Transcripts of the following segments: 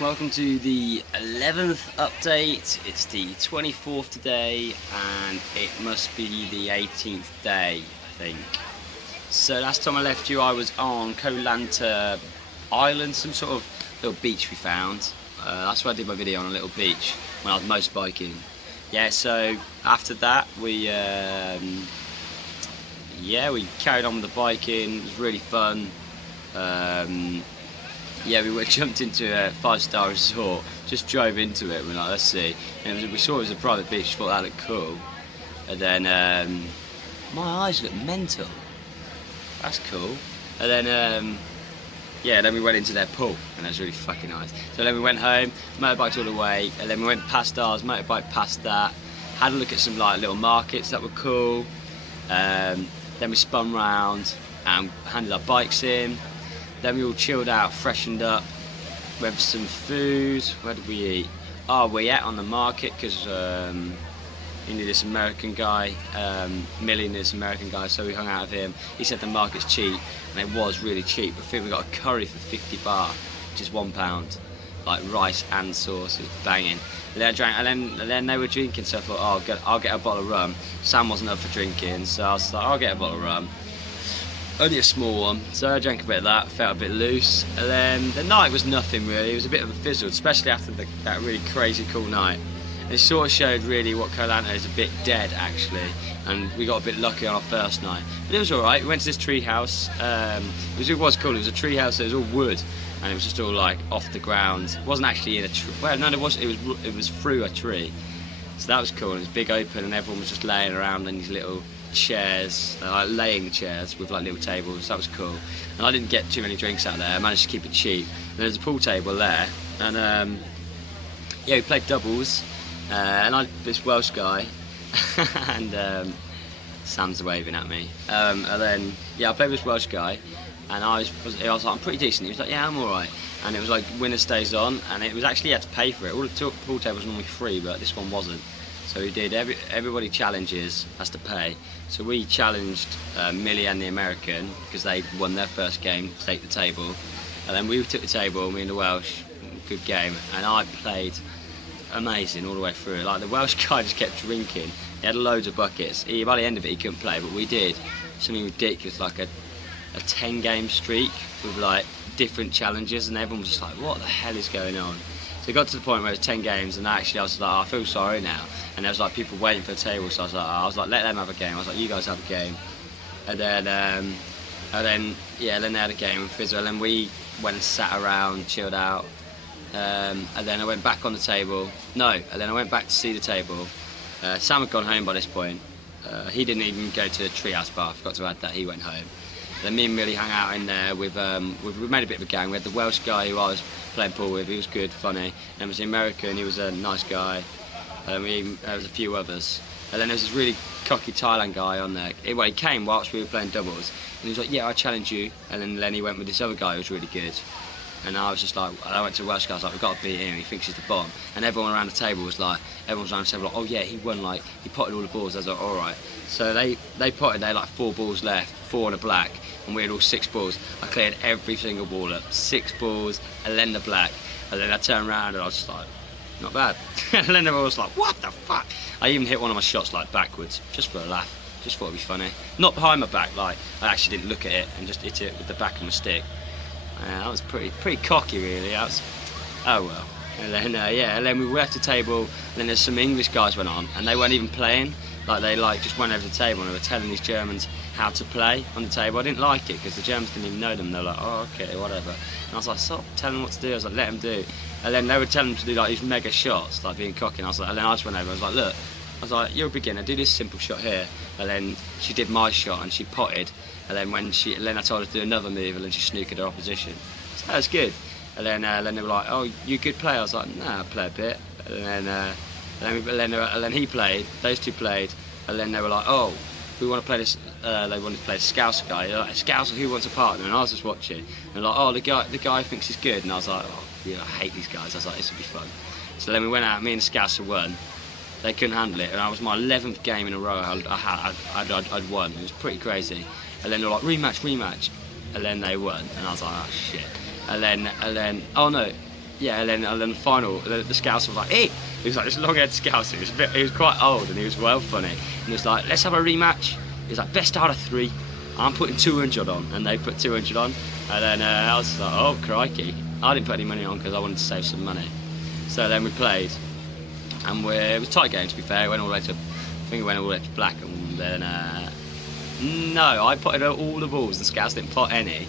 Welcome to the 11th update. It's the 24th today and it must be the 18th day, I think. So last time I left you I was on Koh Lanta Island, some sort of little beach we found. That's where I did my video, on a little beach when I was motorbiking. Yeah, so after that we carried on with the biking. It was really fun. We jumped into a 5-star resort, just drove into it, we're like, let's see. And we saw it was a private beach, thought that looked cool. And then, my eyes look mental. That's cool. And then, then we went into their pool, and that was really fucking nice. So then we went home, motorbiked all the way, and then we went past ours, motorbike past that, had a look at some like little markets that were cool. Then we spun round and handed our bikes in. Then we all chilled out, freshened up, went for some food. Where did we eat? Oh, we ate on the market because he knew this American guy, Millie knew this American guy, so we hung out with him. He said the market's cheap, and it was really cheap. I think we got a curry for 50 baht, which is £1, like rice and sauce. It was banging. And then I drank, and then they were drinking, so I thought, oh, I'll get a bottle of rum. Sam wasn't up for drinking, so I was like, I'll get a bottle of rum. Only a small one, so I drank a bit of that, felt a bit loose, and then the night was nothing really. It was a bit of a fizzle, especially after that really crazy cool night. And it sort of showed really what Koh Lanta is a bit dead actually, and we got a bit lucky on our first night. But it was alright. We went to this tree house. It was cool. It was a tree house. It was all wood, and it was just all like off the ground. It wasn't actually in a tree. Well, no, it was. It was through a tree. So that was cool. It was big open, and everyone was just laying around in these little chairs, like laying chairs with like little tables. That was cool. And I didn't get too many drinks out there. I managed to keep it cheap. And there's a pool table there, and we played doubles. And I this Welsh guy, and Sam's waving at me. And then I played with this Welsh guy, and I was like, I'm pretty decent. He was like, yeah, I'm all right. And it was like winner stays on, and it was actually, you had to pay for it. All the pool tables were normally free, but this one wasn't. So we did, everybody challenges, has to pay. So we challenged Millie and the American, because they won their first game, to take the table. And then we took the table, me and the Welsh, good game. And I played amazing all the way through. Like the Welsh guy just kept drinking. He had loads of buckets. By the end of it he couldn't play, but we did something ridiculous, like a 10-game streak with like different challenges, and everyone was just like, what the hell is going on? So it got to the point where it was 10 games, and actually I was like, oh, I feel sorry now. And there was like people waiting for the table, so I was like, let them have a game. I was like, you guys have a game. And then then they had a game with Fizzle, and then we went and sat around, chilled out. And then I went back on the table. And then I went back to see the table. Sam had gone home by this point. He didn't even go to the treehouse bar. I forgot to add that. He went home. Then me and Millie hung out in there with we made a bit of a gang. We had the Welsh guy who I was playing pool with. He was good, funny. And there was the American. He was a nice guy. There was a few others. And then there was this really cocky Thailand guy on there. He came whilst we were playing doubles. And he was like, yeah, I challenge you. And then he went with this other guy who was really good. And I was just like, I went to the Welsh guy, I was like, we've got to beat him, he thinks he's the bomb. And everyone around the table was like, oh yeah, he won, like, he potted all the balls. I was like, alright. So they potted, they had like 4 balls left, 4 on a black, and we had all 6 balls. I cleared every single ball up, 6 balls, and then the black. And then I turned around and I was just like, not bad. And then everyone was like, what the fuck? I even hit one of my shots like backwards, just for a laugh. Just thought it'd be funny. Not behind my back, like, I actually didn't look at it and just hit it with the back of my stick. That was pretty cocky really. That was, oh well. And then and then we left the table, and then there's some English guys went on, and they weren't even playing. Like they just went over the table and they were telling these Germans how to play on the table. I didn't like it because the Germans didn't even know them. They were like, oh okay, whatever. And I was like, stop telling them what to do. I was like, let them do. And then they were telling them to do like these mega shots, like being cocky. And I was like, and then I just went over. I was like, look. I was like, you're a beginner. Do this simple shot here. And then she did my shot and she potted. And then then I told her to do another move, and then she snookered her opposition. So that was good. And then they were like, "Oh, you good player?" I was like, "Nah, I play a bit." And then he played. Those two played. And then they were like, "Oh, we want to play this." They wanted to play a Scouser guy. They're like, "Scouser, who wants a partner?" And I was just watching. And like, "Oh, the guy thinks he's good." And I was like, "Oh, yeah, I hate these guys." I was like, "This will be fun." So then we went out. Me and the Scouser won. They couldn't handle it, and I was my 11th game in a row I'd won. It was pretty crazy. And then they were like, rematch. And then they won, and I was like, oh shit. And then, oh no, yeah, and then the final, the scouser was like, hey! He was like this long-haired scouser. He was quite old and he was well funny. And he was like, let's have a rematch. He was like, best out of 3. I'm putting 200 on, and they put 200 on. And then I was like, oh crikey! I didn't put any money on because I wanted to save some money. So then we played, and it was a tight game to be fair. It went all the way to, I think it went all the way to black, and then no, I potted all the balls. The scouts didn't pot any.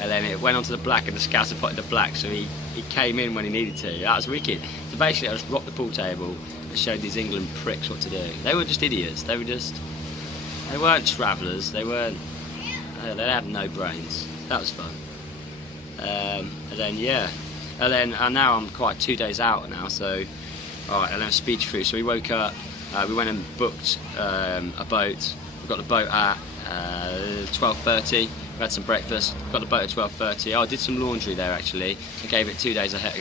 And then it went on to the black, and the scouser potted the black, so he came in when he needed to. That was wicked. So basically I just rocked the pool table and showed these England pricks what to do. They were just idiots. They weren't travellers. They had no brains. That was fun. And then yeah, and now I'm quite 2 days out now, so alright, and then speech through. So we woke up, we went and booked a boat. We got the boat at 12:30. We had some breakfast, got the boat at 12:30. Oh, I did some laundry there actually. I gave it 2 days ahead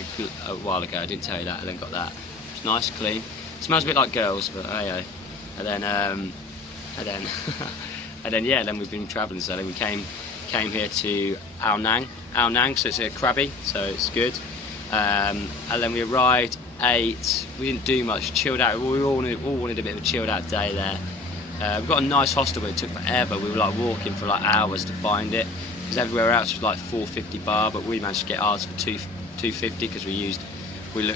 a while ago. I didn't tell you that. I then got that. It's nice, clean. It smells a bit like girls, but hey. And then and then yeah, then we've been travelling. So then we came here to Ao Nang, so it's a Krabi, so it's good. And then we arrived, ate. We didn't do much, chilled out. We all wanted a bit of a chilled out day there. We've got a nice hostel, but it took forever. We were like walking for like hours to find it, because everywhere else was like $4.50 bar, but we managed to get ours for $2.50 because we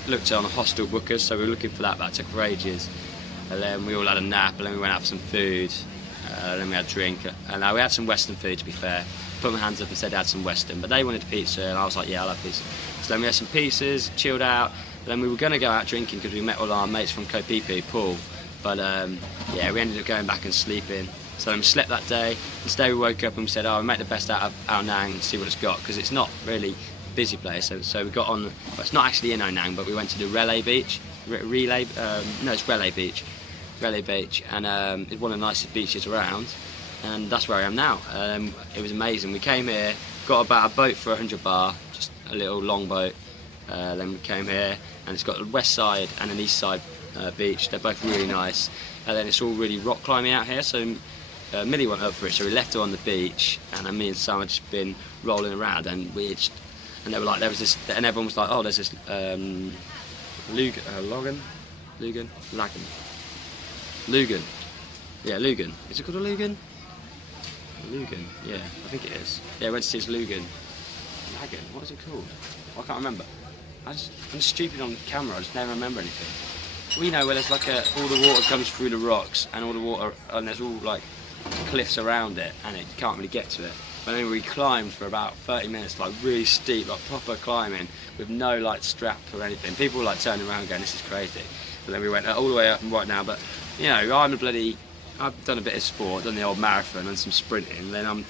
looked on a hostel bookers, so we were looking for that, but it took for ages. And then we all had a nap, and then we went out for some food, and then we had a drink, and we had some Western food to be fair. Put my hands up and said I had some Western, but they wanted pizza, and I was like, yeah, I'll have pizza. So then we had some pizzas, chilled out, and then we were going to go out drinking because we met all our mates from Koh Phi Phi, Paul. But yeah, we ended up going back and sleeping. So then we slept that day. This day we woke up and we said, oh, we'll make the best out of Ao Nang and see what it's got, because it's not really a busy place. So we got on, well, it's not actually in Ao Nang, but we went to the Relay Beach. No, it's Relay Beach. Relay Beach, and it's one of the nicest beaches around. And that's where I am now. It was amazing. We came here, got about a boat for 100 bar, just a little long boat. Then we came here, and it's got the west side and an east side beach. They're both really nice, and then it's all really rock climbing out here, so Millie went up for it, so we left her on the beach, and then me and Sam had just been rolling around, and they were like, there was this, and everyone was like, oh, there's this Lagoon, yeah, Lagoon, is it called a Lagoon? Lagoon, yeah, I think it is. Yeah, I went to see this Lagoon, what is it called? I can't remember. I'm stupid on camera, I just never remember anything. We know where there's like all the water comes through the rocks, and all the water, and there's all like cliffs around it, and you can't really get to it. But then we climbed for about 30 minutes, like really steep, like proper climbing, with no like strap or anything. People were like turning around going, this is crazy. But then we went all the way up and right now, but you know, I've done a bit of sport, done the old marathon and some sprinting, and then I'm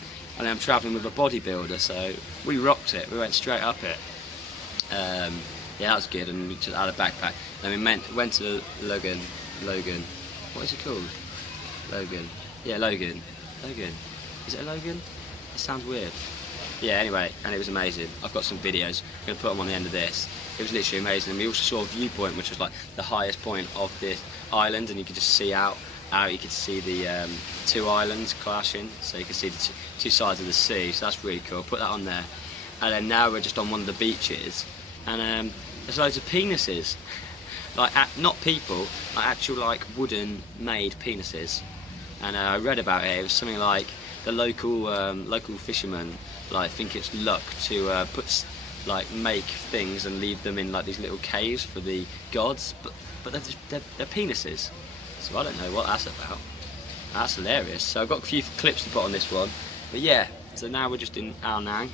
travelling with a bodybuilder, so we rocked it, we went straight up it. Yeah, that was good, and we just had a backpack. Then we went to Lagoon. What is it called? Lagoon. Yeah, Lagoon. Is it a Lagoon? It sounds weird. Yeah, anyway, and it was amazing. I've got some videos. I'm going to put them on the end of this. It was literally amazing. And we also saw a viewpoint, which was like the highest point of this island, and you could just see out. You could see the 2 islands clashing, so you could see the two sides of the sea. So that's really cool. Put that on there. And then now we're just on one of the beaches, and there's loads of penises, like not people, like actual like wooden made penises. And I read about it. It was something like the local fishermen like think it's luck to make things and leave them in like these little caves for the gods, but they're penises. So I don't know what that's about. That's hilarious. So I've got a few clips to put on this one, but yeah. So now we're just in Ao Nang.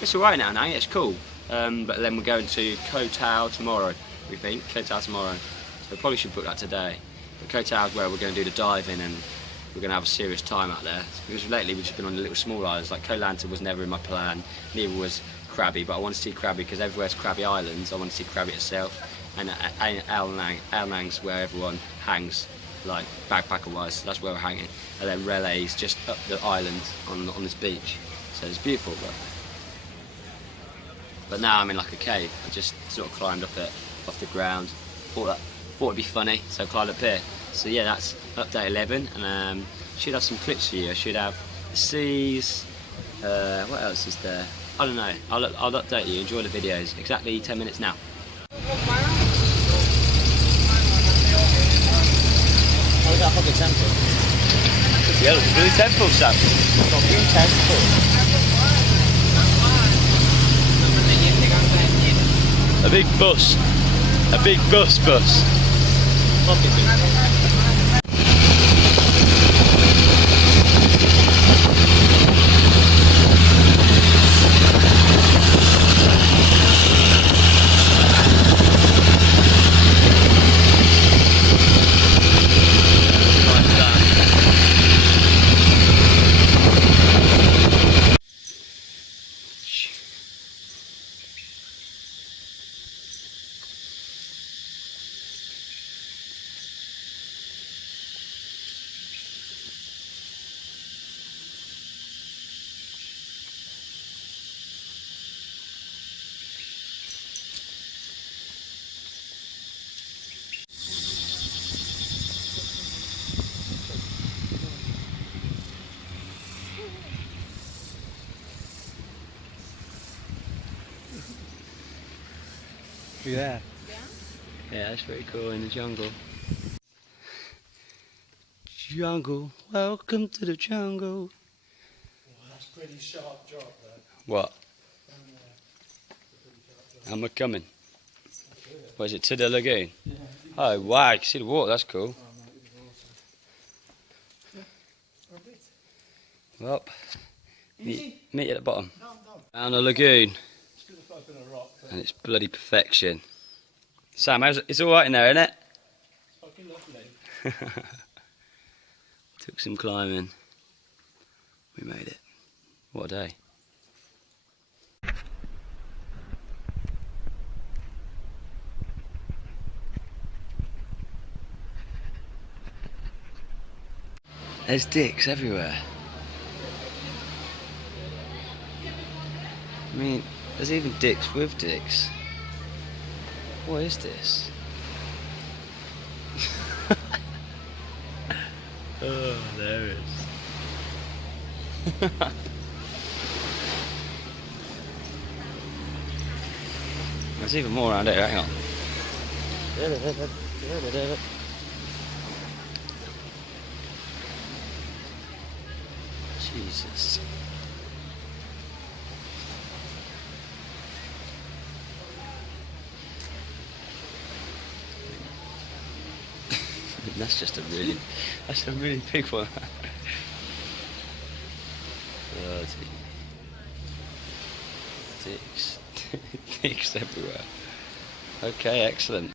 It's alright in Ao Nang, it's cool. But then we're going to Koh Tao tomorrow, we think. Koh Tao tomorrow. So we probably should book that today. But Koh Tao is where we're going to do the diving, and we're going to have a serious time out there. Because lately we've just been on the little small islands. Like Koh Lanta was never in my plan, neither was Krabi, but I want to see Krabi because everywhere's Krabi Islands. I want to see Krabi itself. And Ao Nang's where everyone hangs, like backpacker-wise, so that's where we're hanging. And then Relay's just up the island on this beach. So it's beautiful, but now I'm in like a cave. I just sort of climbed up it off the ground. Thought it'd be funny, so I climbed up here. So yeah, that's update 11, and should have some clips for you. I should have the seas. What else is there? I don't know. I'll update you. Enjoy the videos. Exactly 10 minutes now. Oh, we got a fucking temple. Yeah, look, blue temple, Sam. Got green temple. A big bus. A big bus. Fucking big. Yeah. Yeah, that's very cool in the jungle. Jungle, welcome to the jungle. Oh, that's pretty sharp drop there. What? Am I coming? What is it, to the lagoon? Yeah. Oh wow, you can see the water, that's cool. Well, meet you at the bottom. Down the lagoon. And it's bloody perfection. Sam, it's alright in there, isn't it? Fucking lovely. Took some climbing. We made it. What a day. There's dicks everywhere. I mean, there's even dicks with dicks. What is this? Oh, there it is. There's even more around here, hang on. Jesus. That's a really big one. Oh, dicks. Dicks everywhere. Okay, excellent.